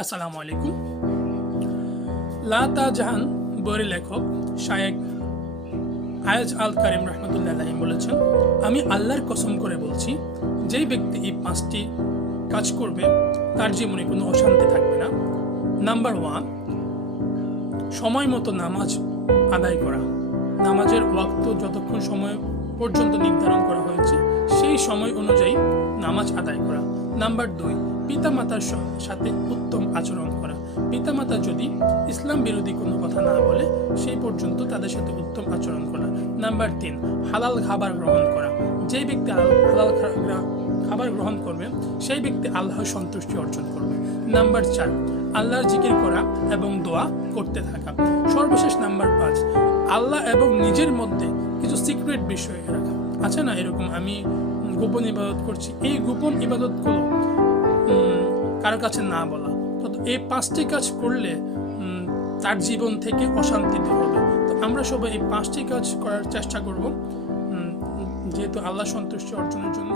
আসসালামু আলাইকুম। লা তাজাহান বইয়ের লেখক শায়েখ আয়াজ আল কারিম রহমতুল্লাহ আলাইহি বলেছেন, আমি আল্লাহর কসম করে বলছি, যেই ব্যক্তি এই 5টি কাজ করবে তার জীবনে কোনো অশান্তি থাকবে না। নাম্বার 1, সময় মতো নামাজ আদায় করা। নামাজের ওয়াক্ত যতক্ষণ সময় পর্যন্ত নির্ধারণ করা হয়েছে সেই সময় অনুযায়ী নামাজ আদায় করা। নাম্বার 2, পিতামাতার সাথে উত্তম আচরণ করা। পিতামাতা যদি ইসলাম বিরোধী কোনো কথা না বলে সেই পর্যন্ত তাদের সাথে উত্তম আচরণ করা। নাম্বার 3, হালাল খাবার গ্রহণ করা। যে ব্যক্তি হালাল খাবার গ্রহণ করবে সেই ব্যক্তি আল্লাহর সন্তুষ্টি অর্জন করবে। নাম্বার 4, আল্লাহর জিকির করা এবং দোয়া করতে থাকা। সর্বশেষ নাম্বার 5, আল্লাহ এবং নিজের মধ্যে কিছু সিক্রেট বিষয় রাখা। আছে না এরকম, আমি গোপন ইবাদত করছি, এই গোপন ইবাদতগুলো কারো কাছে না বলা। তো এই 5টি কাজ করলে তার জীবন থেকে অশান্তি দূর হবে। তো আমরা সবাই এই 5টি কাজ করার চেষ্টা করব, যেহেতু আল্লাহ সন্তুষ্টি অর্জনের জন্য।